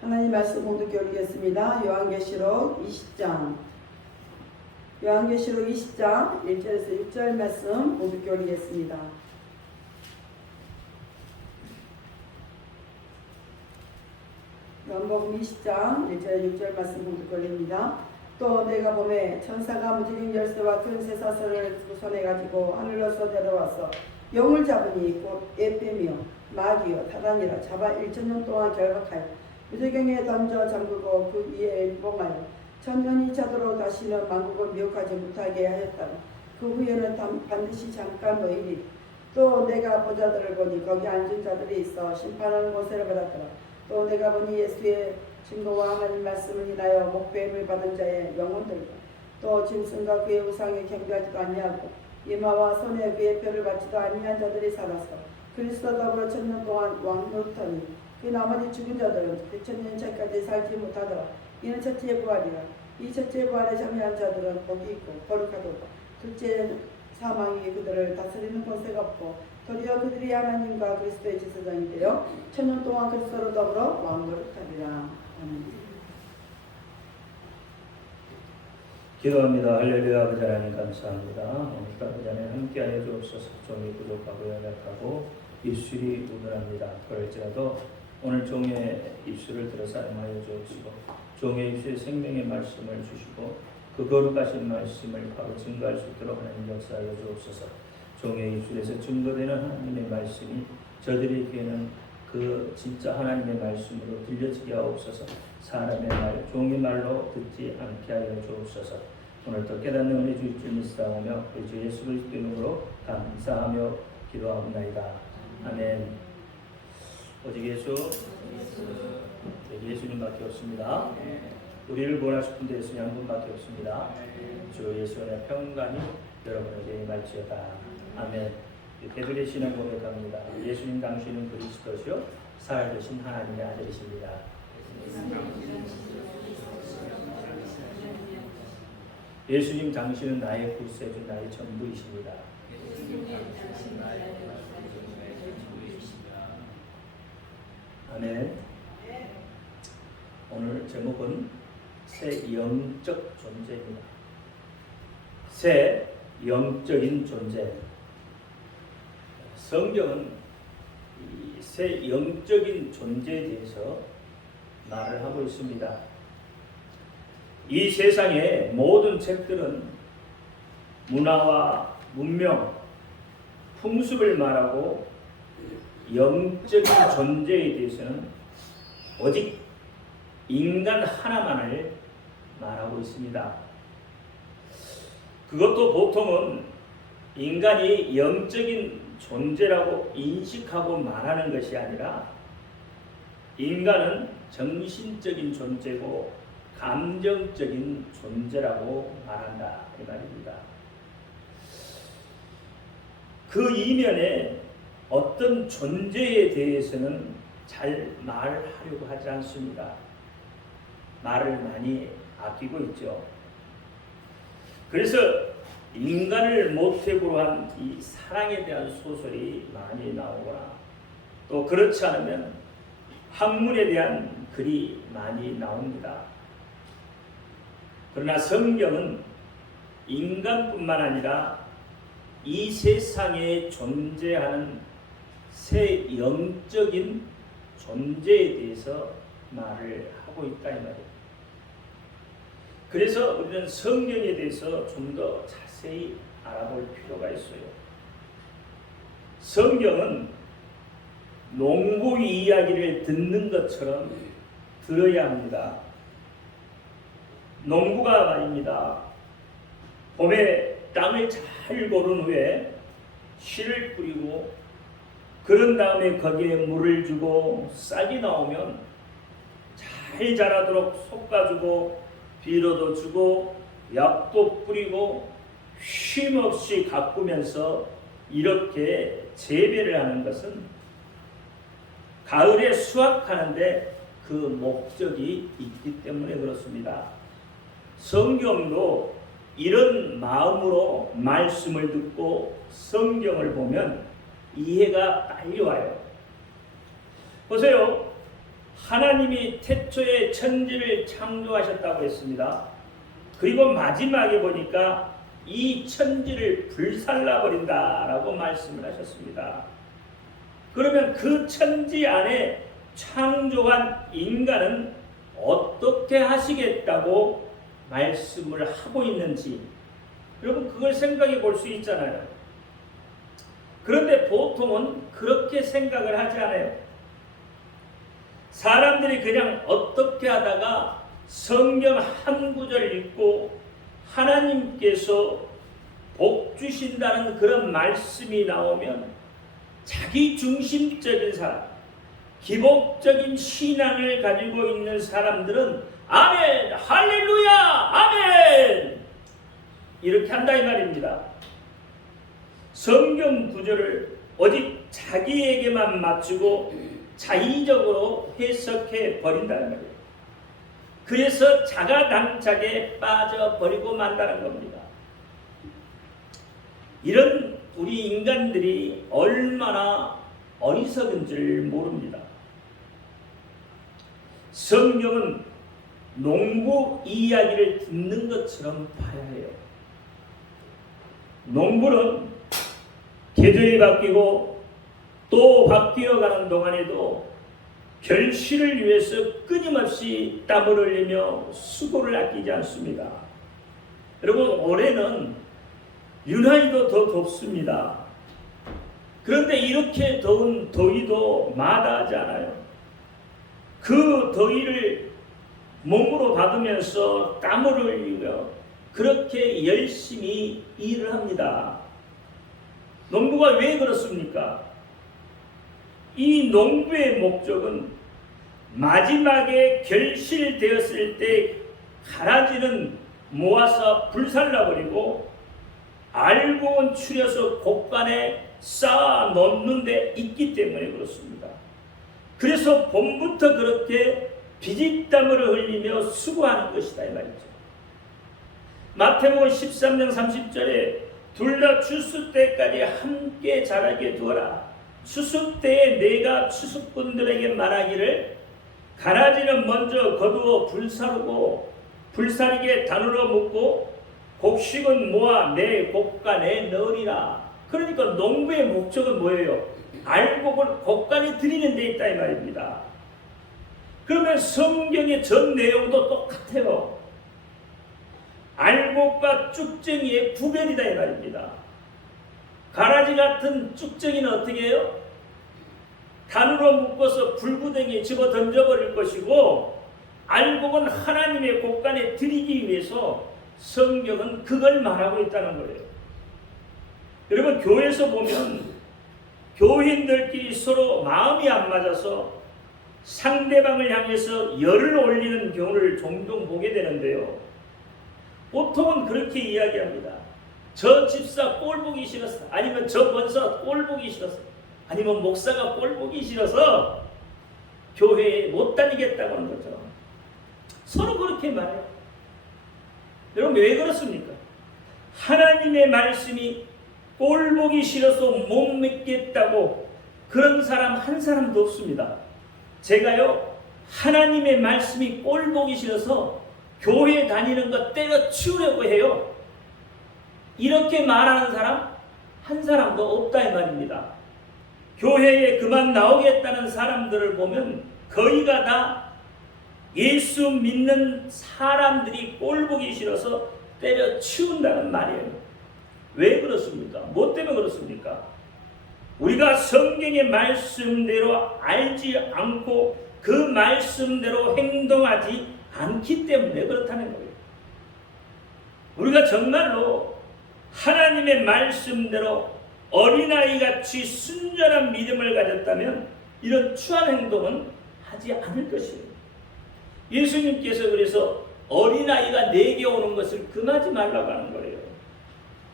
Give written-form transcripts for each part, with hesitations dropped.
하나님 말씀 봉독해 올리겠습니다. 요한계시록 20장 1절에서 6절 말씀 봉독해 올리겠습니다. 요한복음 20장 1절 6절 말씀 봉독해 올립니다. 또 내가 보매 천사가 무지개 열쇠와 큰 쇠사슬을 손에 가지고 하늘로서 내려와서 영을 잡으니 곧 에페며 마귀요 타단이라 잡아 1,000년 동안 결박하여 무저경에 던져 잠그고 그 위에 일봉하여 천년이 차도록 다시는 만국을 미혹하지 못하게 하였다. 그 후에는 반드시 잠깐 노이리. 또 내가 보자들을 보니 거기 앉은 자들이 있어 심판하는 모세를 받았더라. 또 내가 보니 예수의 증거와 하나님 말씀을 인하여 목배임을 받은 자의 영혼들과 또 짐승과 그의 우상에 경배하지도 아니하고 이마와 손에 그의 표를 받지도 아니한 자들이 살아서 그리스도 더불어 1,000년 동안 왕노릇하니 그 나머지 죽은 자들은 1,000년차까지 살지 못하더라. 이는 첫째 부활이라. 이 첫째 부활에 참여한 자들은 복이 있고 거룩하도다. 둘째 사망이 그들을 다스리는 권세가 없고 도리어 그들이 하나님과 그리스도의 제사장이 되어 1,000년 동안 그리스도로 더불어 왕노릇하리라. 기도합니다. 할렐루야. 아버지 하나님 감사합니다. 오늘도 아버지 하나님 함께하여 주옵소서. 종이 부족하고 연약하고 입술이 우둔합니다. 그럴지라도 오늘 종의 입술을 들어 사용하여 주옵시고 종의 입술에 생명의 말씀을 주시고 그 거룩하신 말씀을 바로 증거할 수 있도록 하나님 역사하여 주옵소서. 종의 입술에서 증거되는 하나님의 말씀이 저들에게는 그 진짜 하나님의 말씀으로 들려지게 하옵소서. 사람의 말, 종의 말로 듣지 않게 하여 주옵소서. 오늘도 깨닫는 은혜 주실 줄 믿사오며 우리 주 예수 그리스도의 이름으로 감사하며 기도하옵나이다. 아멘. 오직 예수님밖에 없습니다. 우리를 구원하실 분 예수님 한 분밖에 없습니다. 주 예수의 평강이 여러분에게 임할지어다. 아멘. 베드로의 신앙 고백합니다. 예수님 당신은 그리스도시요 살아계신 하나님의 아들이십니다. 예수님 당신은 나의 구세주, 나의 전부이십니다. 아멘. 오늘 제목은 새 영적 존재입니다. 새 영적인 존재. 성경은 이 새 영적인 존재에 대해서 말을 하고 있습니다. 이 세상의 모든 책들은 문화와 문명, 풍습을 말하고 영적인 존재에 대해서는 오직 인간 하나만을 말하고 있습니다. 그것도 보통은 인간이 영적인 존재라고 인식하고 말하는 것이 아니라 인간은 정신적인 존재고 감정적인 존재라고 말한다 이 말입니다. 그 이면에 어떤 존재에 대해서는 잘 말하려고 하지 않습니다. 말을 많이 아끼고 있죠. 그래서 인간을 모티브로 한 이 사랑에 대한 소설이 많이 나오거나 또 그렇지 않으면 학문에 대한 글이 많이 나옵니다. 그러나 성경은 인간뿐만 아니라 이 세상에 존재하는 새 영적인 존재에 대해서 말을 하고 있다 이 말이에요. 그래서 우리는 성경에 대해서 좀 더 자세히 알아볼 필요가 있어요. 성경은 농부 이야기를 듣는 것처럼 들어야 합니다. 농부가 말입니다. 봄에 땅을 잘 고른 후에 씨를 뿌리고 그런 다음에 거기에 물을 주고 싹이 나오면 잘 자라도록 솎아주고 비료도 주고 약도 뿌리고 쉼없이 가꾸면서 이렇게 재배를 하는 것은 가을에 수확하는데 그 목적이 있기 때문에 그렇습니다. 성경도 이런 마음으로 말씀을 듣고 성경을 보면 이해가 빨리 와요. 보세요. 하나님이 태초에 천지를 창조하셨다고 했습니다. 그리고 마지막에 보니까 이 천지를 불살라버린다라고 말씀을 하셨습니다. 그러면 그 천지 안에 창조한 인간은 어떻게 하시겠다고 말씀을 하고 있는지 여러분 그걸 생각해 볼 수 있잖아요. 그런데 보통은 그렇게 생각을 하지 않아요. 사람들이 그냥 어떻게 하다가 성경 한 구절 읽고 하나님께서 복 주신다는 그런 말씀이 나오면 자기 중심적인 사람, 기복적인 신앙을 가지고 있는 사람들은 아멘, 할렐루야, 아멘 이렇게 한다 이 말입니다. 성경 구절을 오직 자기에게만 맞추고 자의적으로 해석해 버린다는 거예요. 그래서 자가당착에 빠져버리고 만다는 겁니다. 이런 우리 인간들이 얼마나 어리석은 줄 모릅니다. 성경은 농부 이야기를 듣는 것처럼 봐야 해요. 농부는 계절이 바뀌고 또 바뀌어가는 동안에도 결실을 위해서 끊임없이 땀을 흘리며 수고를 아끼지 않습니다. 여러분 올해는 유난히도 더 덥습니다. 그런데 이렇게 더운 더위도 마다하지 않아요. 그 더위를 몸으로 받으면서 땀을 흘리며 그렇게 열심히 일을 합니다. 농부가 왜 그렇습니까? 이 농부의 목적은 마지막에 결실되었을 때 가라지는 모아서 불살라버리고 알곡은 추려서 곡간에 쌓아 놓는 데 있기 때문에 그렇습니다. 그래서 봄부터 그렇게 비짓땀을 흘리며 수고하는 것이다 이 말이죠. 마태복음 13장 30절에 둘 다 추수 때까지 함께 자라게 두어라. 추수 때에 내가 추수꾼들에게 말하기를 가라지는 먼저 거두어 불사르고 불사르게 단으로 묶고 곡식은 모아 내 곡간에 넣으리라. 그러니까 농부의 목적은 뭐예요? 알곡을 곡간에 들이는 데 있다 이 말입니다. 그러면 성경의 전 내용도 똑같아요. 알곡과 쭉정이의 구별이다 이 말입니다. 가라지 같은 쭉정이는 어떻게 해요? 단으로 묶어서 불구덩이에 집어 던져버릴 것이고 알곡은 하나님의 곡간에 들이기 위해서 성경은 그걸 말하고 있다는 거예요. 여러분 교회에서 보면 교인들끼리 서로 마음이 안 맞아서 상대방을 향해서 열을 올리는 경우를 종종 보게 되는데요. 보통은 그렇게 이야기합니다. 저 집사 꼴 보기 싫었어. 아니면 저 권사 꼴 보기 싫었어. 아니면 목사가 꼴 보기 싫어서 교회에 못 다니겠다고 하는 거죠. 서로 그렇게 말해요. 여러분 왜 그렇습니까? 하나님의 말씀이 꼴 보기 싫어서 못 믿겠다고 그런 사람 한 사람도 없습니다. 제가요 하나님의 말씀이 꼴 보기 싫어서 교회 다니는 거 때려치우려고 해요. 이렇게 말하는 사람 한 사람도 없다 이 말입니다. 교회에 그만 나오겠다는 사람들을 보면 거의가 다 예수 믿는 사람들이 꼴 보기 싫어서 때려치운다는 말이에요. 왜 그렇습니까? 뭐 때문에 그렇습니까? 우리가 성경의 말씀대로 알지 않고 그 말씀대로 행동하지 않기 때문에 그렇다는 거예요. 우리가 정말로 하나님의 말씀대로 어린아이같이 순전한 믿음을 가졌다면 이런 추한 행동은 하지 않을 것이에요. 예수님께서 그래서 어린아이가 내게 오는 것을 금하지 말라고 하는 거예요.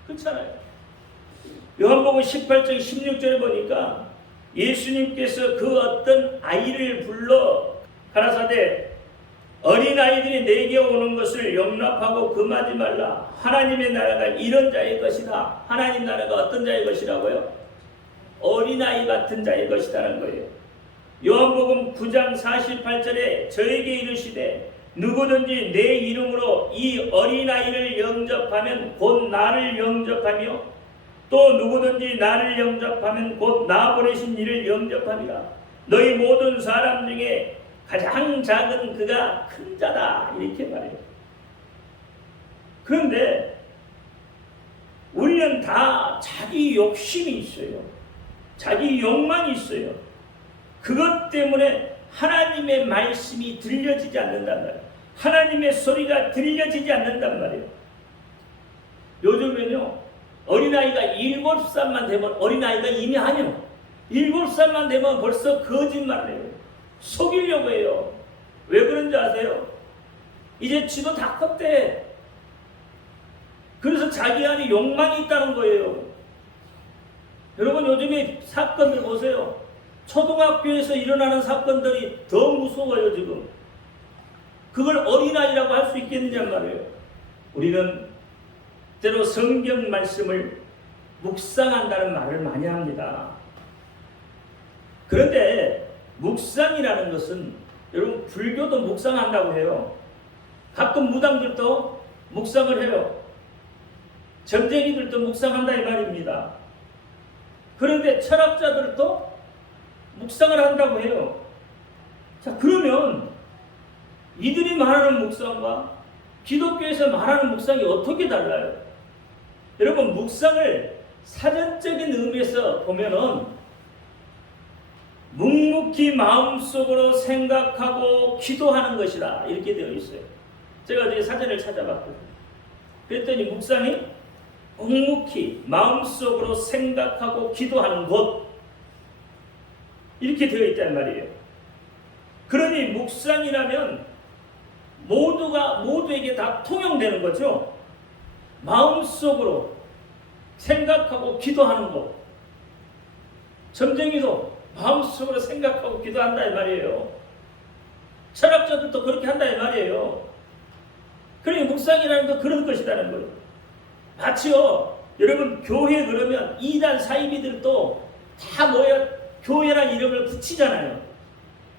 그렇잖아요. 요한복음 18장 16절에 보니까 예수님께서 그 어떤 아이를 불러 가라사대 어린아이들이 내게 오는 것을 용납하고 금하지 말라. 하나님의 나라가 이런 자의 것이다. 하나님 나라가 어떤 자의 것이라고요? 어린아이 같은 자의 것이라는 거예요. 요한복음 9장 48절에 저에게 이르시되 누구든지 내 이름으로 이 어린아이를 영접하면 곧 나를 영접하며 또 누구든지 나를 영접하면 곧 나 보내신 이를 영접하리라. 너희 모든 사람 중에 가장 작은 그가 큰 자다. 이렇게 말해요. 그런데 우리는 다 자기 욕심이 있어요. 자기 욕망이 있어요. 그것 때문에 하나님의 말씀이 들려지지 않는단 말이에요. 하나님의 소리가 들려지지 않는단 말이에요. 요즘에는요, 어린아이가 7살만 되면 어린아이가 이미 아니요. 7살만 되면 벌써 거짓말을 해요. 속이려고 해요. 왜 그런지 아세요? 이제 지도 다 컸대. 그래서 자기 안에 욕망이 있다는 거예요. 여러분 요즘에 사건들 보세요. 초등학교에서 일어나는 사건들이 더 무서워요 지금. 그걸 어린아이라고 할 수 있겠느냐 말이에요. 우리는 때로 성경 말씀을 묵상한다는 말을 많이 합니다. 그런데 묵상이라는 것은 여러분 불교도 묵상한다고 해요. 가끔 무당들도 묵상을 해요. 점쟁이들도 묵상한다 이 말입니다. 그런데 철학자들도 묵상을 한다고 해요. 자, 그러면 이들이 말하는 묵상과 기독교에서 말하는 묵상이 어떻게 달라요? 여러분 묵상을 사전적인 의미에서 보면은 묵묵히 마음속으로 생각하고 기도하는 것이다 이렇게 되어 있어요. 제가 어제 사전을 찾아봤거든요. 그랬더니 묵상이 묵묵히 마음속으로 생각하고 기도하는 것 이렇게 되어 있단 말이에요. 그러니 묵상이라면 모두에게 다 통용되는 거죠. 마음속으로 생각하고 기도하는 것. 점쟁이도 마음속으로 생각하고 기도한다 이 말이에요. 철학자들도 그렇게 한다 이 말이에요. 그러니 묵상이라는 건 그런 것이라는 거예요. 마치요. 여러분 교회 그러면 이단 사이비들도 다 뭐야 교회란 이름을 붙이잖아요.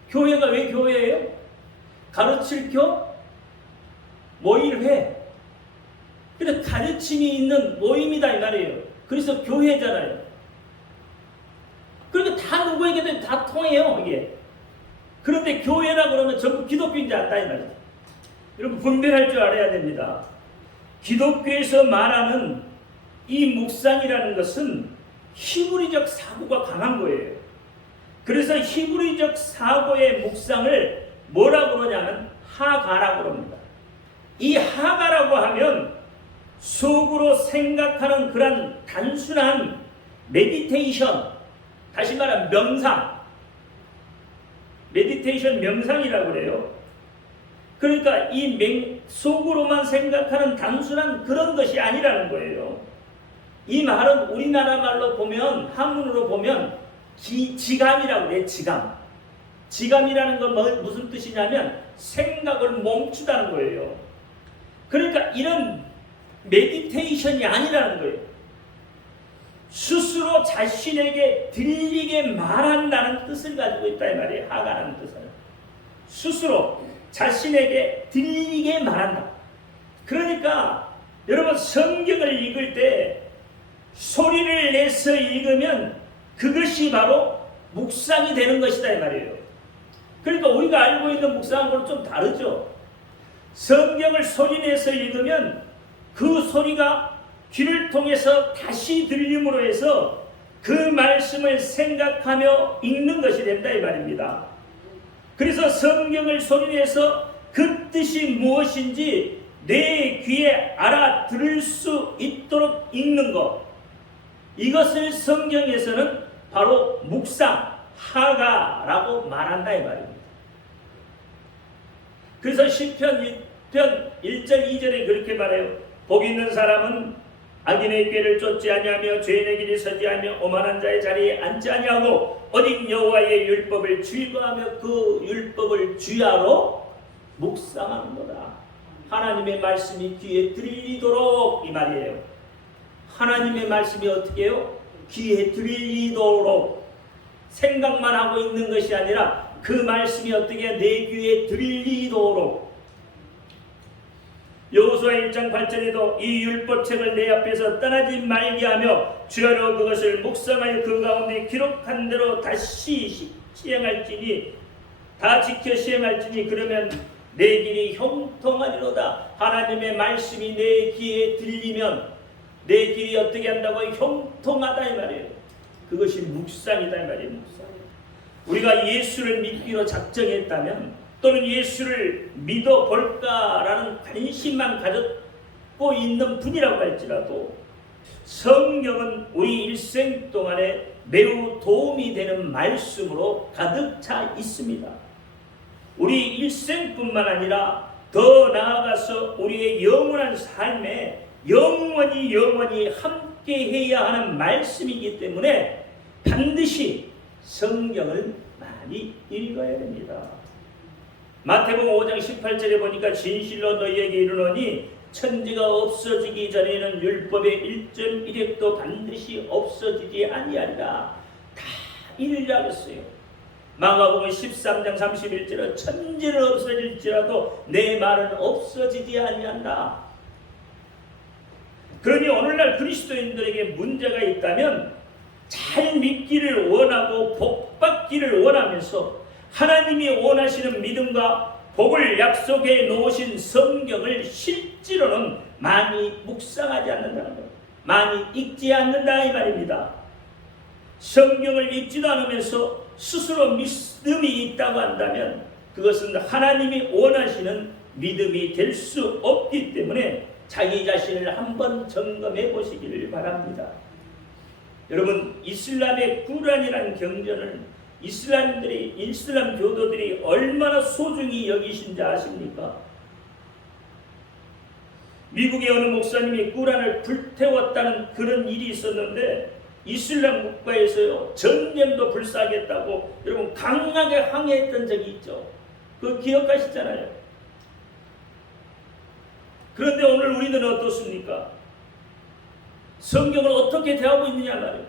교회가 왜 교회예요? 가르칠 교 모일회. 그래서 가르침이 있는 모임이다 이 말이에요. 그래서 교회잖아요. 그러니까 다 누구에게든 다 통해요 이게. 그런데 교회라 그러면 전부 기독교인지 안다 이 말이에요. 여러분 분별할 줄 알아야 됩니다. 기독교에서 말하는 이 묵상이라는 것은 히브리적 사고가 강한 거예요. 그래서 히브리적 사고의 묵상을 뭐라고 그러냐면 하가라고 합니다. 이 하가라고 하면 속으로 생각하는 그런 단순한 메디테이션, 다시 말하면 명상, 메디테이션 명상이라고 그래요. 그러니까 이 속으로만 생각하는 단순한 그런 것이 아니라는 거예요. 이 말은 우리나라 말로 보면 한문으로 보면 지감이라고 그래요. 지감이라는 건 무슨 뜻이냐면 생각을 멈추다는 거예요. 그러니까 이런 메디테이션이 아니라는 거예요. 스스로 자신에게 들리게 말한다는 뜻을 가지고 있다 이 말이에요. 하가라는 뜻은 스스로 자신에게 들리게 말한다. 그러니까 여러분 성경을 읽을 때 소리를 내서 읽으면 그것이 바로 묵상이 되는 것이다 이 말이에요. 그러니까 우리가 알고 있는 묵상하고는 좀 다르죠. 성경을 소리내서 읽으면 그 소리가 귀를 통해서 다시 들림으로 해서 그 말씀을 생각하며 읽는 것이 된다 이 말입니다. 그래서 성경을 소리내서 그 뜻이 무엇인지 내 귀에 알아들을 수 있도록 읽는 것, 이것을 성경에서는 바로 묵상, 하가라고 말한다 이 말입니다. 그래서 시편 1편 1절 2절에 그렇게 말해요. 복 있는 사람은 악인의 꾀를 쫓지 아니하며 죄인의 길에 서지 아니하며 오만한 자의 자리에 앉지 아니하고 오직 여호와의 율법을 즐거워하며 그 율법을 주야로 묵상하는 거다. 하나님의 말씀이 귀에 들리도록 이 말이에요. 하나님의 말씀이 어떻게 해요? 귀에 들리도록 생각만 하고 있는 것이 아니라 그 말씀이 어떻게 내 귀에 들리도록 여호수아 1장 8절에도 이 율법책을 내 앞에서 떠나지 말게 하며 주야로 그것을 묵상하여 그 가운데 기록한 대로 다시 시행할지니 다 지켜 시행할지니 그러면 내 길이 형통하리로다. 하나님의 말씀이 내 귀에 들리면 내 길이 어떻게 한다고? 형통하다 이 말이에요. 그것이 묵상이다 이 말이에요. 묵상. 우리가 예수를 믿기로 작정했다면 또는 예수를 믿어볼까라는 관심만 가졌고 있는 분이라고 할지라도 성경은 우리 일생 동안에 매우 도움이 되는 말씀으로 가득 차 있습니다. 우리 일생뿐만 아니라 더 나아가서 우리의 영원한 삶에 영원히 함께 해야 하는 말씀이기 때문에 반드시 성경을 많이 읽어야 됩니다. 마태복음 5장 18절에 보니까 진실로 너희에게 이르노니 천지가 없어지기 전에는 율법의 1.1획도 반드시 없어지지 아니하리라. 다 이르리라 했어요. 마가복음 13장 31절에 천지는 없어질지라도 내 말은 없어지지 아니한다. 그러니 오늘날 그리스도인들에게 문제가 있다면 잘 믿기를 원하고 복받기를 원하면서 하나님이 원하시는 믿음과 복을 약속해 놓으신 성경을 실제로는 많이 묵상하지 않는다는 것, 많이 읽지 않는다 이 말입니다. 성경을 읽지도 않으면서 스스로 믿음이 있다고 한다면 그것은 하나님이 원하시는 믿음이 될 수 없기 때문에 자기 자신을 한번 점검해 보시기를 바랍니다. 여러분, 이슬람의 꾸란이라는 경전을 이슬람 교도들이 얼마나 소중히 여기신지 아십니까? 미국의 어느 목사님이 꾸란을 불태웠다는 그런 일이 있었는데 이슬람 국가에서요 전쟁도 불사하겠다고 여러분 강하게 항의했던 적이 있죠. 그거 기억하시잖아요. 그런데 오늘 우리는 어떻습니까? 성경을 어떻게 대하고 있느냐 말이에요.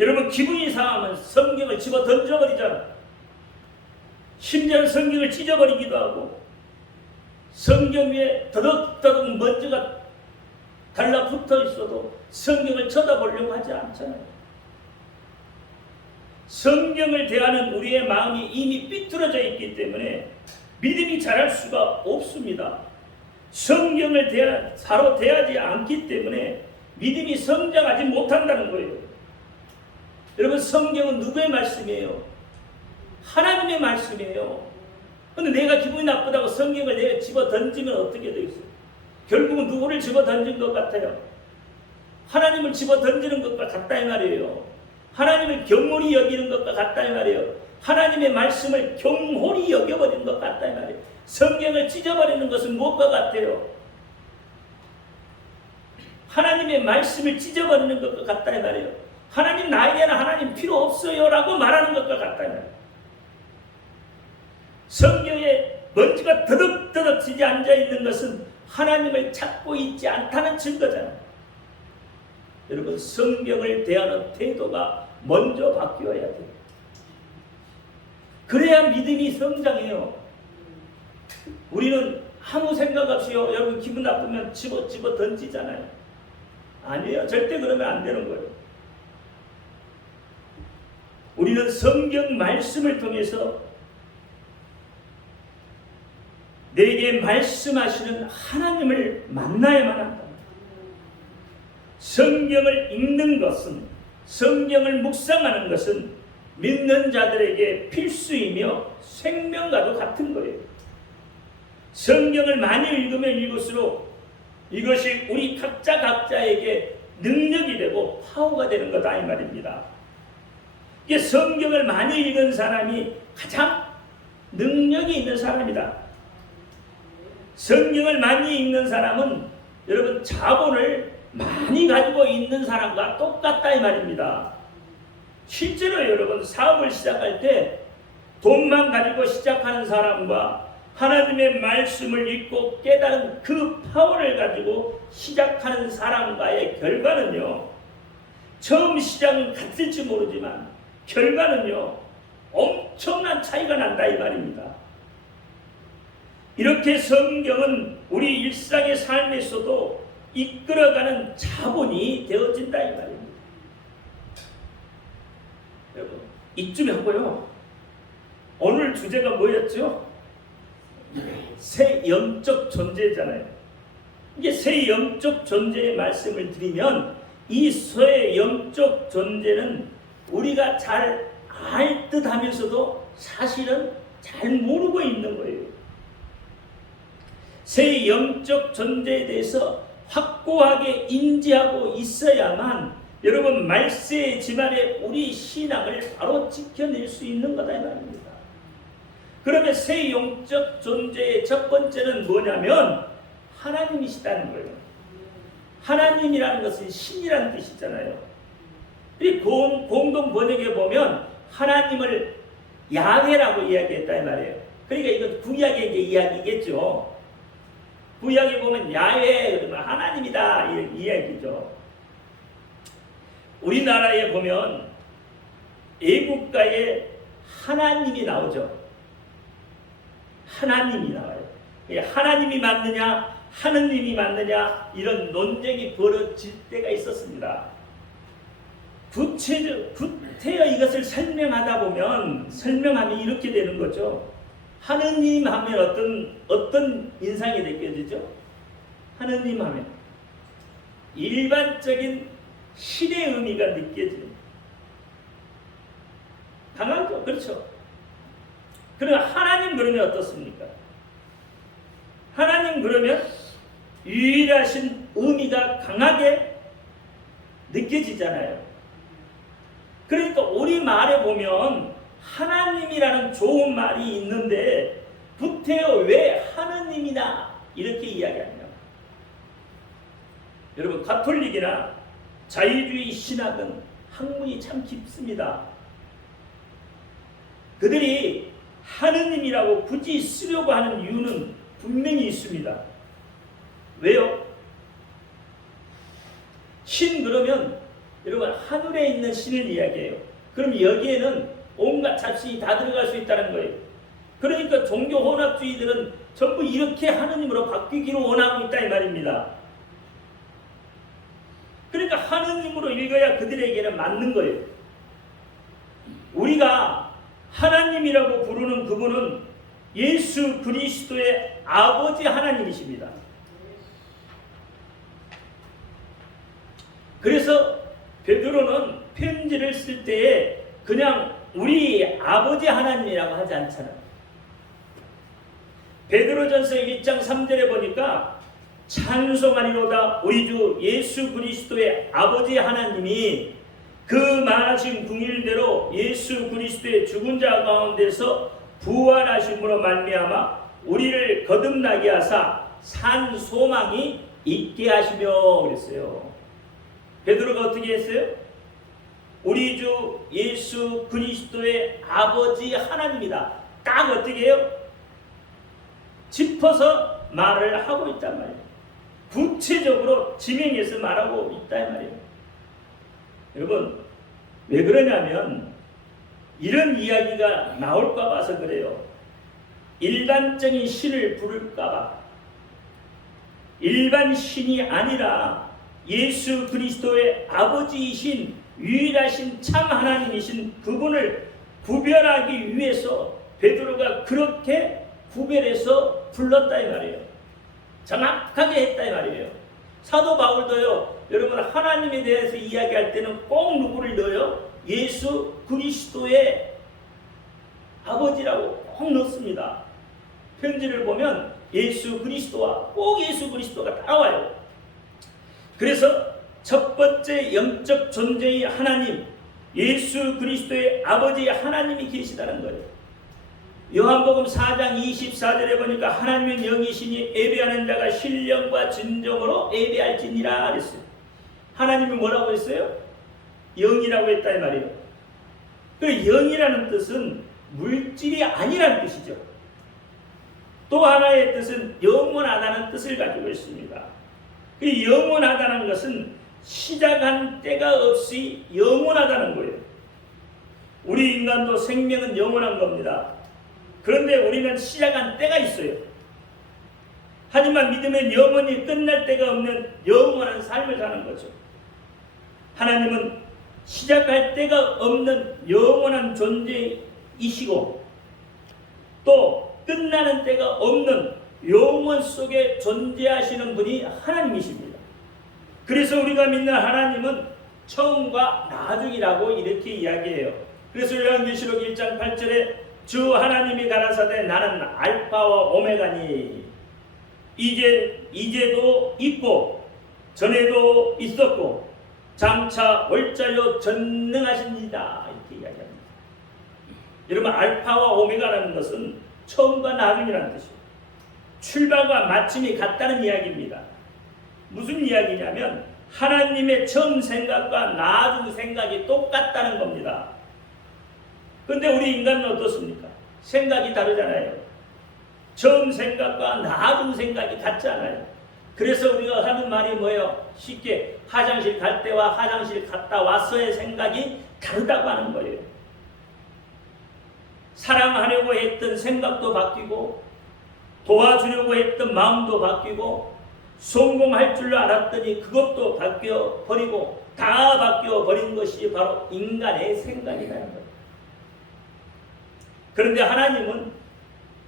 여러분 기분이 상하면 성경을 집어 던져버리잖아. 심지어는 성경을 찢어버리기도 하고 성경 위에 더덕더덕 먼지가 달라붙어 있어도 성경을 쳐다보려고 하지 않잖아요. 성경을 대하는 우리의 마음이 이미 삐뚤어져 있기 때문에 믿음이 자랄 수가 없습니다. 성경을 바로 대하지 않기 때문에 믿음이 성장하지 못한다는 거예요. 여러분 성경은 누구의 말씀이에요? 하나님의 말씀이에요. 그런데 내가 기분이 나쁘다고 성경을 내가 집어 던지면 어떻게 되겠어요? 결국은 누구를 집어 던진 것 같아요? 하나님을 집어 던지는 것과 같다 이 말이에요. 하나님을 경홀히 여기는 것과 같다 이 말이에요. 하나님의 말씀을 경홀히 여겨버리는 것 같다 이 말이에요. 성경을 찢어버리는 것은 무엇과 같아요? 하나님의 말씀을 찢어버리는 것과 같다 이 말이에요. 하나님 나에게는 하나님 필요 없어요 라고 말하는 것과 같다 이 말이에요. 성경에 먼지가 더덕더덕 지지 앉아있는 것은 하나님을 찾고 있지 않다는 증거잖아요. 여러분 성경을 대하는 태도가 먼저 바뀌어야 돼요. 그래야 믿음이 성장해요. 우리는 아무 생각 없이요 여러분 기분 나쁘면 집어 던지잖아요. 아니에요. 절대 그러면 안 되는 거예요. 우리는 성경 말씀을 통해서 내게 말씀하시는 하나님을 만나야만 한다. 성경을 읽는 것은, 성경을 묵상하는 것은 믿는 자들에게 필수이며 생명과도 같은 거예요. 성경을 많이 읽으면 읽을수록 이것이 우리 각자에게 능력이 되고 파워가 되는 거다 이 말입니다. 이게 성경을 많이 읽은 사람이 가장 능력이 있는 사람이다. 성경을 많이 읽는 사람은 여러분 자본을 많이 가지고 있는 사람과 똑같다 이 말입니다. 실제로 여러분 사업을 시작할 때 돈만 가지고 시작하는 사람과 하나님의 말씀을 읽고 깨달은 그 파워를 가지고 시작하는 사람과의 결과는요 처음 시작은 같을지 모르지만 결과는요 엄청난 차이가 난다 이 말입니다. 이렇게 성경은 우리 일상의 삶에서도 이끌어가는 자본이 되어진다 이 말입니다. 여러분 이쯤에 하고요. 오늘 주제가 뭐였죠? 새 영적 존재잖아요. 이게 새 영적 존재의 말씀을 드리면 이 새 영적 존재는 우리가 잘 알 듯 하면서도 사실은 잘 모르고 있는 거예요. 새 영적 존재에 대해서 확고하게 인지하고 있어야만 여러분 말세의 집안에 우리 신앙을 바로 지켜낼 수 있는 거다 이 말입니다. 그러면 새 영적 존재의 첫 번째는 뭐냐면 하나님이시다는 거예요. 하나님이라는 것은 신이라는 뜻이잖아요. 이 공동 번역에 보면 하나님을 야훼라고 이야기했다 이 말이에요. 그러니까 이건 구약의 이야기겠죠. 구약에 보면 야훼 그러면 하나님이다 이런 이야기죠. 우리나라에 보면 애국가에 하나님이 나오죠. 하나님이 나와요. 하나님이 맞느냐 하느님이 맞느냐 이런 논쟁이 벌어질 때가 있었습니다. 구태여 이것을 설명하면 이렇게 되는 거죠. 하느님 하면 어떤 인상이 느껴지죠? 하느님 하면 일반적인 신의 의미가 느껴집니다. 강하죠? 그렇죠? 그러나 하나님 그러면 어떻습니까? 하나님 그러면 유일하신 의미가 강하게 느껴지잖아요. 그러니까 우리 말에 보면 하나님이라는 좋은 말이 있는데 구태여 왜 하느님이나 이렇게 이야기합니다. 여러분 가톨릭이나 자유주의 신학은 학문이 참 깊습니다. 그들이 하느님이라고 굳이 쓰려고 하는 이유는 분명히 있습니다. 왜요? 신 그러면 여러분 하늘에 있는 신을 이야기해요. 그럼 여기에는 온갖 잡신이 다 들어갈 수 있다는 거예요. 그러니까 종교 혼합주의들은 전부 이렇게 하느님으로 바뀌기를 원하고 있다 이 말입니다. 그러니까 하느님으로 읽어야 그들에게는 맞는 거예요. 우리가 하나님이라고 부르는 그분은 예수 그리스도의 아버지 하나님이십니다. 그래서 베드로는 편지를 쓸 때에 그냥 우리 아버지 하나님이라고 하지 않잖아요. 베드로전서 1장 3절에 보니까 찬송하리로다 우리 주 예수 그리스도의 아버지 하나님이 그 많으신 궁일대로 예수 그리스도의 죽은 자 가운데서 부활하심으로 말미암아 우리를 거듭나게 하사 산 소망이 있게 하시며 그랬어요. 베드로가 어떻게 했어요? 우리 주 예수 그리스도의 아버지 하나님이다. 딱 어떻게 해요? 짚어서 말을 하고 있단 말이에요. 구체적으로 지명해서 말하고 있단 말이에요. 여러분 왜 그러냐면 이런 이야기가 나올까 봐서 그래요. 일반적인 신을 부를까 봐. 일반 신이 아니라 예수 그리스도의 아버지이신 유일하신 참 하나님이신 그분을 구별하기 위해서 베드로가 그렇게 구별해서 불렀다 이 말이에요. 정확하게 했다 이 말이에요. 사도 바울도요. 여러분 하나님에 대해서 이야기할 때는 꼭 누구를 넣어요? 예수 그리스도의 아버지라고 꼭 넣습니다. 편지를 보면 예수 그리스도와 꼭 예수 그리스도가 따라와요. 그래서 첫 번째 영적 존재의 하나님 예수 그리스도의 아버지 하나님이 계시다는 거예요. 요한복음 4장 24절에 보니까 하나님은 영이시니 예배하는 자가 신령과 진정으로 예배할지니라 그랬어요. 하나님이 뭐라고 했어요? 영이라고 했다 이 말이에요. 그 영이라는 뜻은 물질이 아니라는 뜻이죠. 또 하나의 뜻은 영원하다는 뜻을 가지고 있습니다. 그 영원하다는 것은 시작한 때가 없이 영원하다는 거예요. 우리 인간도 생명은 영원한 겁니다. 그런데 우리는 시작한 때가 있어요. 하지만 믿으면 영원히 끝날 때가 없는 영원한 삶을 사는 거죠. 하나님은 시작할 때가 없는 영원한 존재이시고 또 끝나는 때가 없는 영원 속에 존재하시는 분이 하나님이십니다. 그래서 우리가 믿는 하나님은 처음과 나중이라고 이렇게 이야기해요. 그래서 요한계시록 1장 8절에 주 하나님이 가라사대 나는 알파와 오메가니 이제도 있고 전에도 있었고 장차 올자요 전능하십니다. 이렇게 이야기합니다. 여러분, 알파와 오메가라는 것은 처음과 나중이라는 뜻이에요. 출발과 마침이 같다는 이야기입니다. 무슨 이야기냐면 하나님의 처음 생각과 나중 생각이 똑같다는 겁니다. 그런데 우리 인간은 어떻습니까? 생각이 다르잖아요. 처음 생각과 나중 생각이 같지 않아요. 그래서 우리가 하는 말이 뭐예요? 쉽게 화장실 갈 때와 화장실 갔다 와서의 생각이 다르다고 하는 거예요. 사랑하려고 했던 생각도 바뀌고 도와주려고 했던 마음도 바뀌고 성공할 줄 알았더니 그것도 바뀌어 버리고 다 바뀌어 버린 것이 바로 인간의 생각이라는 거예요. 그런데 하나님은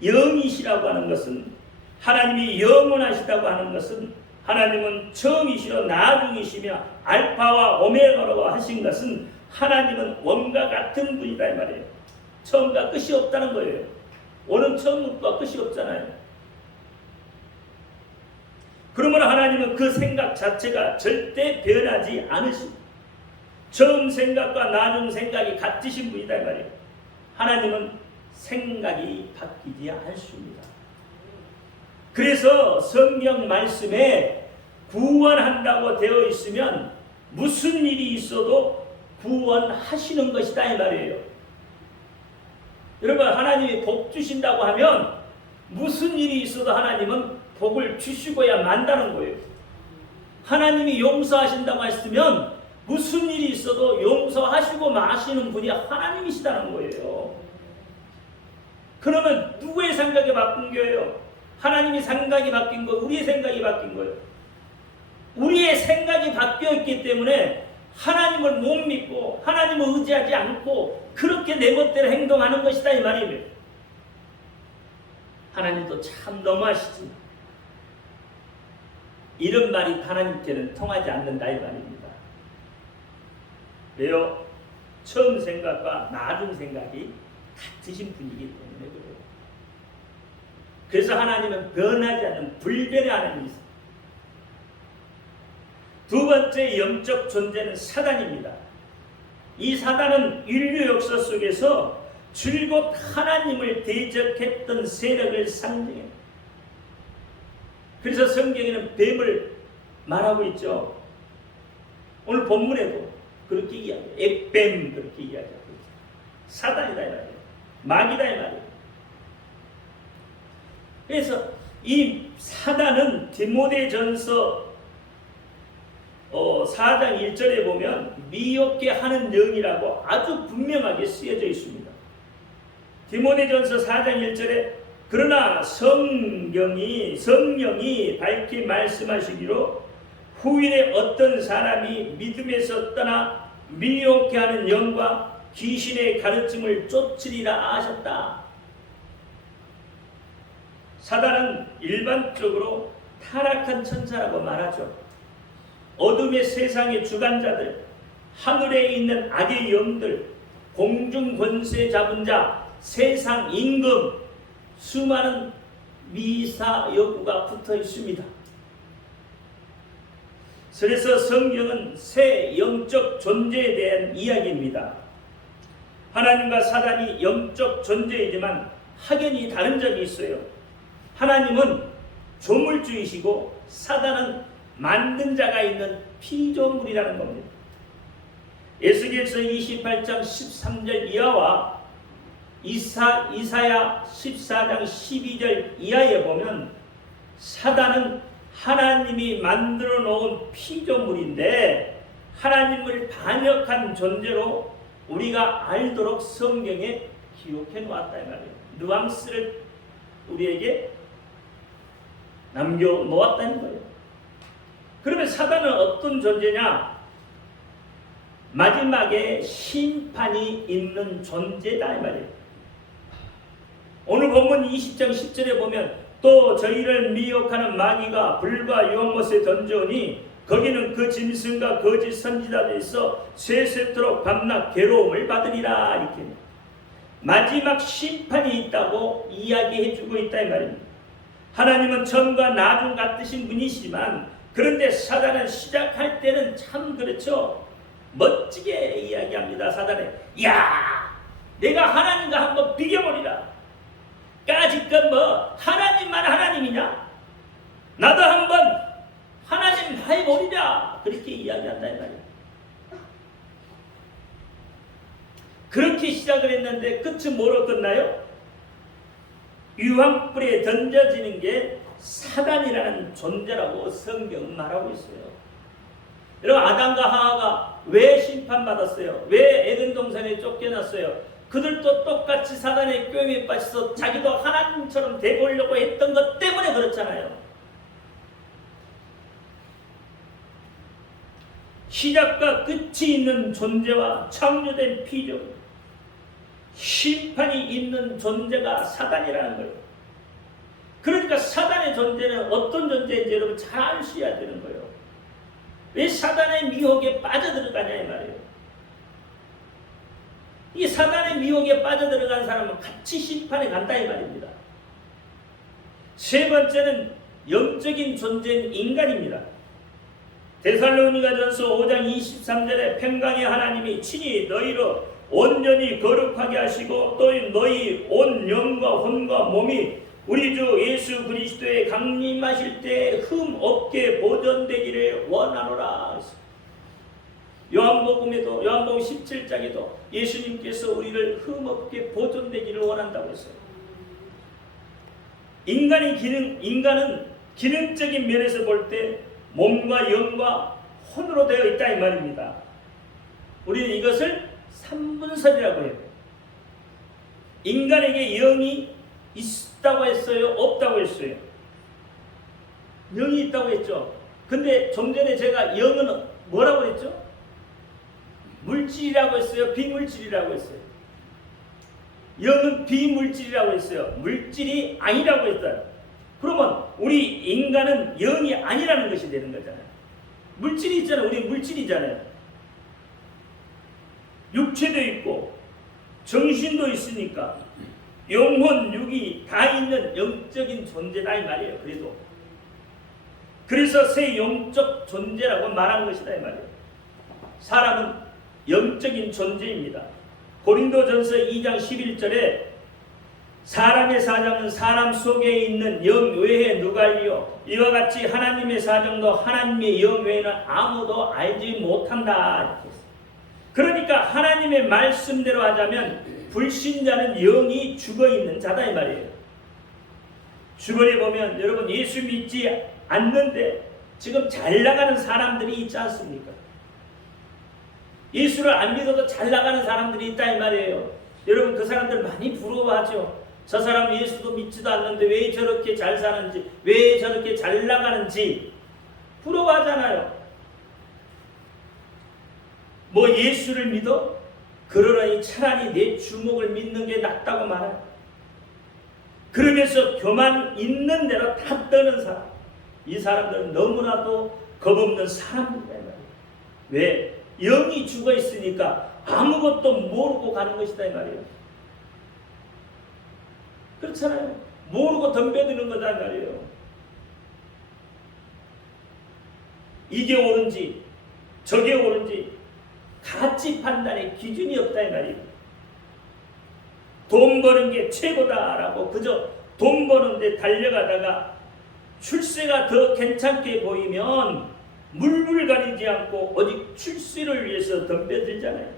영이시라고 하는 것은, 하나님이 영원하시다고 하는 것은, 하나님은 처음이시로 나중이시며 알파와 오메가라고 하신 것은 하나님은 원과 같은 분이다 이 말이에요. 처음과 끝이 없다는 거예요. 원은 처음과 끝이 없잖아요. 그러면 하나님은 그 생각 자체가 절대 변하지 않으십니다. 처음 생각과 나중 생각이 같으신 분이다 이 말이에요. 하나님은 생각이 바뀌지 않습니다. 그래서 성경 말씀에 구원한다고 되어 있으면 무슨 일이 있어도 구원하시는 것이다 이 말이에요. 여러분, 하나님이 복 주신다고 하면 무슨 일이 있어도 하나님은 복을 주시고야 만다는 거예요. 하나님이 용서하신다고 했으면 무슨 일이 있어도 용서하시고 마시는 분이 하나님이시다는 거예요. 그러면 누구의 생각이 바뀐 거예요? 하나님이 생각이 바뀐 거, 우리의 생각이 바뀐 거예요. 우리의 생각이 바뀌어 있기 때문에 하나님을 못 믿고 하나님을 의지하지 않고 그렇게 내 멋대로 행동하는 것이다 이 말이에요. 하나님도 참 너무하시지. 이런 말이 하나님께는 통하지 않는다 이 말입니다. 왜요? 처음 생각과 나중 생각이 같으신 분이기 때문에 그래요. 그래서 하나님은 변하지 않는 불변의 하나님이십니다. 두 번째 영적 존재는 사단입니다. 이 사단은 인류 역사 속에서 줄곧 하나님을 대적했던 세력을 상징해요. 그래서 성경에는 뱀을 말하고 있죠. 오늘 본문에도 그렇게 이야기해요. 액뱀 그렇게 이야기하고 있죠. 사단이다 이 말이에요. 마귀다 이 말이에요. 그래서 이 사단은 디모데전서 4장 1절에 보면 미혹게 하는 영이라고 아주 분명하게 쓰여져 있습니다. 디모데전서 4장 1절에 그러나 성령이 밝히 말씀하시기로 후일에 어떤 사람이 믿음에서 떠나 미혹게 하는 영과 귀신의 가르침을 쫓으리라 하셨다. 사단은 일반적으로 타락한 천사라고 말하죠. 어둠의 세상의 주관자들, 하늘에 있는 악의 영들, 공중 권세 잡은 자, 세상 임금, 수많은 미사 여구가 붙어 있습니다. 그래서 성경은 새 영적 존재에 대한 이야기입니다. 하나님과 사단이 영적 존재이지만 확연히 다른 점이 있어요. 하나님은 조물주이시고 사단은 만든 자가 있는 피조물이라는 겁니다. 에스겔서 28장 13절 이하와 이사야 14장 12절 이하에 보면 사단은 하나님이 만들어 놓은 피조물인데 하나님을 반역한 존재로 우리가 알도록 성경에 기록해 놓았다 이 말이에요. 누앙스를 우리에게 남겨 놓았다는 거예요. 그러면 사단은 어떤 존재냐? 마지막에 심판이 있는 존재다 이 말이에요. 오늘 본문 20장 10절에 보면 또 저희를 미혹하는 마귀가 불과 유황못에 던져오니 거기는 그 짐승과 거짓 선지자들이 있어 세세토록 밤낮 괴로움을 받으리라. 이렇게 마지막 심판이 있다고 이야기해주고 있다 이 말입니다. 하나님은 전과 나중 같으신 분이시지만 그런데 사단은 시작할 때는 참 그렇죠. 멋지게 이야기합니다. 사단은 야 내가 하나님과 한번 비교버리라. 까짓건 뭐 하나님만 하나님이냐? 나도 한번 하나님 해버리자. 그렇게 이야기한다 이 말이에요. 그렇게 시작을 했는데 끝은 뭐로 끝나요? 유황불에 던져지는 게 사단이라는 존재라고 성경은 말하고 있어요. 여러분 아담과 하와가 왜 심판받았어요? 왜 에덴 동산에 쫓겨났어요? 그들도 똑같이 사단의 꾀에 빠져서 자기도 하나님처럼 되보려고 했던 것 때문에 그렇잖아요. 시작과 끝이 있는 존재와 창조된 피조, 심판이 있는 존재가 사단이라는 거예요. 그러니까 사단의 존재는 어떤 존재인지 여러분 잘 아셔야 되는 거예요. 왜 사단의 미혹에 빠져들어가냐 이 말이에요. 이 사단의 미혹에 빠져들어간 사람은 같이 심판에 간다 이 말입니다. 세 번째는 영적인 존재인 인간입니다. 데살로니가전서 5장 23절에 평강의 하나님이 친히 너희로 온전히 거룩하게 하시고 또 너희 온 영과 혼과 몸이 우리 주 예수 그리스도의 강림하실 때 흠 없게 보존되기를 원하노라. 요한복음에도 요한복음 17장에도 예수님께서 우리를 흠 없게 보존되기를 원한다고 했어요. 인간은 기능적인 면에서 볼 때 몸과 영과 혼으로 되어 있다 이 말입니다. 우리는 이것을 삼분설이라고 해요. 인간에게 영이 있다고 했어요? 없다고 했어요? 영이 있다고 했죠. 근데 좀 전에 제가 영은 뭐라고 했죠? 물질이라고 했어요? 비물질이라고 했어요? 영은 비물질이라고 했어요. 물질이 아니라고 했어요. 그러면 우리 인간은 영이 아니라는 것이 되는 거잖아요. 물질이 있잖아요. 우리 물질이잖아요. 육체도 있고 정신도 있으니까 영혼, 육이 다 있는 영적인 존재다 이 말이에요. 그래서 새 영적 존재라고 말한 것이다 이 말이에요. 사람은 영적인 존재입니다. 고린도전서 2장 11절에 사람의 사정은 사람 속에 있는 영 외에 누가 알리요? 이와 같이 하나님의 사정도 하나님의 영 외에는 아무도 알지 못한다. 그러니까 하나님의 말씀대로 하자면 불신자는 영이 죽어있는 자다 이 말이에요. 주변에 보면 여러분 예수 믿지 않는데 지금 잘 나가는 사람들이 있지 않습니까? 예수를 안 믿어도 잘 나가는 사람들이 있다 이 말이에요. 여러분 그 사람들 많이 부러워하죠. 저 사람 예수도 믿지도 않는데 왜 저렇게 잘 사는지, 왜 저렇게 잘 나가는지 부러워하잖아요. 뭐 예수를 믿어? 그러니 차라리 내 주먹을 믿는 게 낫다고 말해요. 그러면서 교만 있는 대로 다 떠는 사람, 이 사람들은 너무나도 겁없는 사람들이다 이 말이에요. 왜? 영이 죽어 있으니까 아무것도 모르고 가는 것이다 이 말이에요. 그렇잖아요. 모르고 덤벼드는 거다 이 말이에요. 이게 옳은지 저게 옳은지 가치 판단의 기준이 없다 이 말이에요. 돈 버는 게 최고다라고 그저 돈 버는데 달려가다가 출세가 더 괜찮게 보이면 물불 가리지 않고 오직 출세를 위해서 덤벼들잖아요.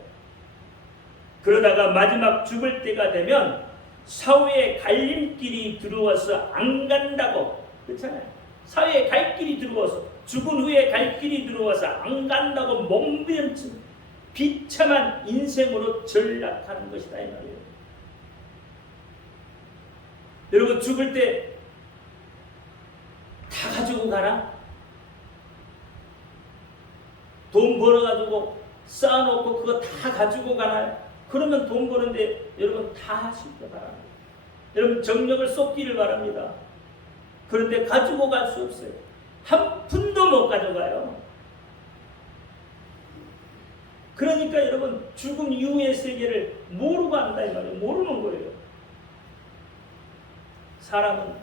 그러다가 마지막 죽을 때가 되면 사회에 갈림길이 들어와서 안 간다고 그렇잖아요. 사회에 갈 길이 들어와서 죽은 후에 갈 길이 들어와서 안 간다고 몸부림치 비참한 인생으로 전락하는 것이다 이 말이에요. 여러분 죽을 때 다 가지고 가나? 돈 벌어가지고 쌓아놓고 그거 다 가지고 가나요? 그러면 돈 버는데 여러분 다 하실 거 바랍니다. 여러분 정력을 쏟기를 바랍니다. 그런데 가지고 갈 수 없어요. 한 푼도 못 가져가요. 그러니까 여러분 죽음 이후의 세계를 모르고 한다 이 말이에요. 모르는 거예요. 사람은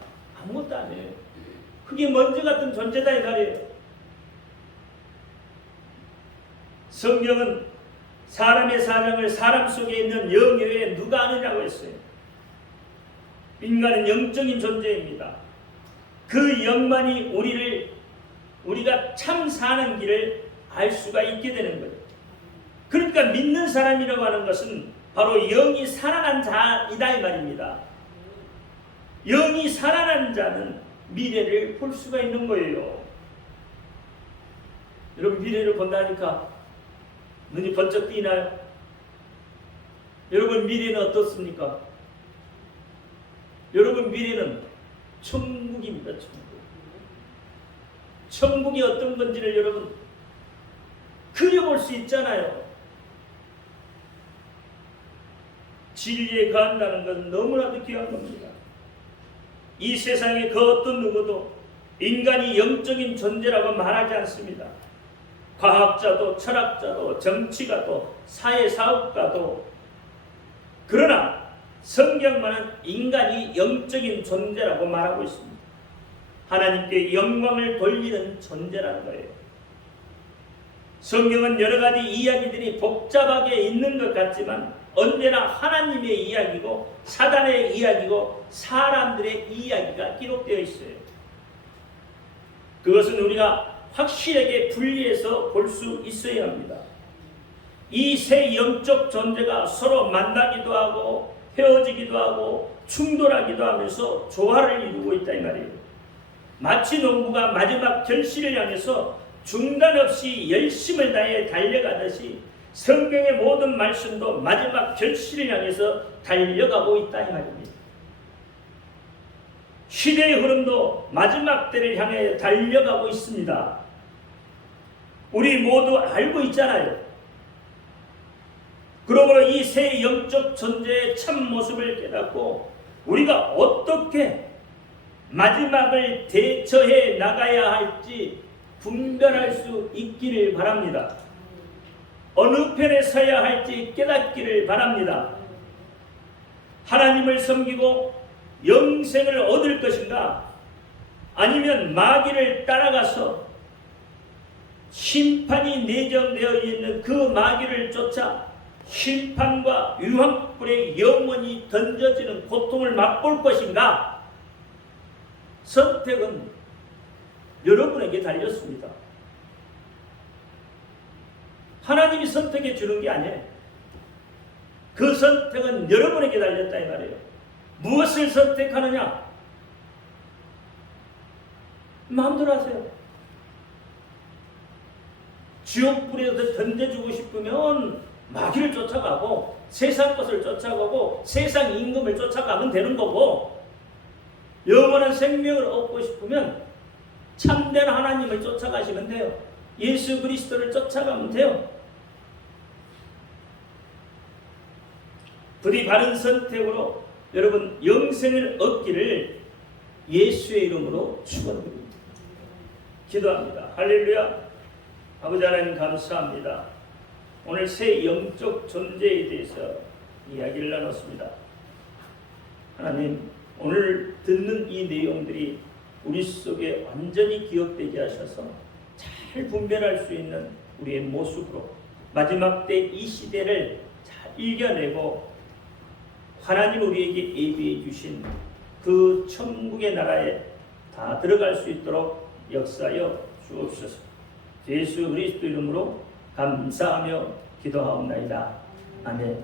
아무것도 안 해요. 그게 먼지 같은 존재다 이 말이에요. 성경은 사람의 사정을 사람 속에 있는 영 외에 누가 아느냐고 했어요. 인간은 영적인 존재입니다. 그 영만이 우리가 참 사는 길을 알 수가 있게 되는 거예요. 그러니까 믿는 사람이라고 하는 것은 바로 영이 살아난 자이다 이 말입니다. 영이 살아난 자는 미래를 볼 수가 있는 거예요. 여러분 미래를 본다니까 눈이 번쩍 뜨이나요? 여러분 미래는 어떻습니까? 여러분 미래는 천국입니다. 천국. 천국이 어떤 건지를 여러분 그려볼 수 있잖아요. 진리에 거한다는 것은 너무나도 귀한 겁니다. 이 세상에 그 어떤 누구도 인간이 영적인 존재라고 말하지 않습니다. 과학자도 철학자도 정치가도 사회사업가도. 그러나 성경만은 인간이 영적인 존재라고 말하고 있습니다. 하나님께 영광을 돌리는 존재라는 거예요. 성경은 여러 가지 이야기들이 복잡하게 있는 것 같지만 언제나 하나님의 이야기고 사단의 이야기고 사람들의 이야기가 기록되어 있어요. 그것은 우리가 확실하게 분리해서 볼 수 있어야 합니다. 이 세 영적 존재가 서로 만나기도 하고 헤어지기도 하고 충돌하기도 하면서 조화를 이루고 있다 이 말이에요. 마치 농부가 마지막 결실을 향해서 중단 없이 열심을 다해 달려가듯이 성경의 모든 말씀도 마지막 결실을 향해서 달려가고 있다 이 말입니다. 시대의 흐름도 마지막 때를 향해 달려가고 있습니다. 우리 모두 알고 있잖아요. 그러므로 이 세 영적 존재의 참 모습을 깨닫고 우리가 어떻게 마지막을 대처해 나가야 할지 분별할 수 있기를 바랍니다. 어느 편에 서야 할지 깨닫기를 바랍니다. 하나님을 섬기고 영생을 얻을 것인가? 아니면 마귀를 따라가서 심판이 내정되어 있는 그 마귀를 쫓아 심판과 유황불에 영원히 던져지는 고통을 맛볼 것인가? 선택은 여러분에게 달렸습니다. 하나님이 선택해 주는 게 아니에요. 그 선택은 여러분에게 달렸다 이 말이에요. 무엇을 선택하느냐? 마음대로 하세요. 지옥불에 던져주고 싶으면 마귀를 쫓아가고 세상 것을 쫓아가고 세상 임금을 쫓아가면 되는 거고, 영원한 생명을 얻고 싶으면 참된 하나님을 쫓아가시면 돼요. 예수 그리스도를 쫓아가면 돼요. 부디 바른 선택으로 여러분 영생을 얻기를 예수의 이름으로 축원드립니다. 기도합니다. 할렐루야. 아버지 하나님 감사합니다. 오늘 새 영적 존재에 대해서 이야기를 나눴습니다. 하나님, 오늘 듣는 이 내용들이 우리 속에 완전히 기억되게 하셔서 잘 분별할 수 있는 우리의 모습으로 마지막 때 이 시대를 잘 이겨내고 하나님 우리에게 예비해 주신 그 천국의 나라에 다 들어갈 수 있도록 역사하여 주옵소서. 예수 그리스도 이름으로 감사하며 기도하옵나이다. 아멘.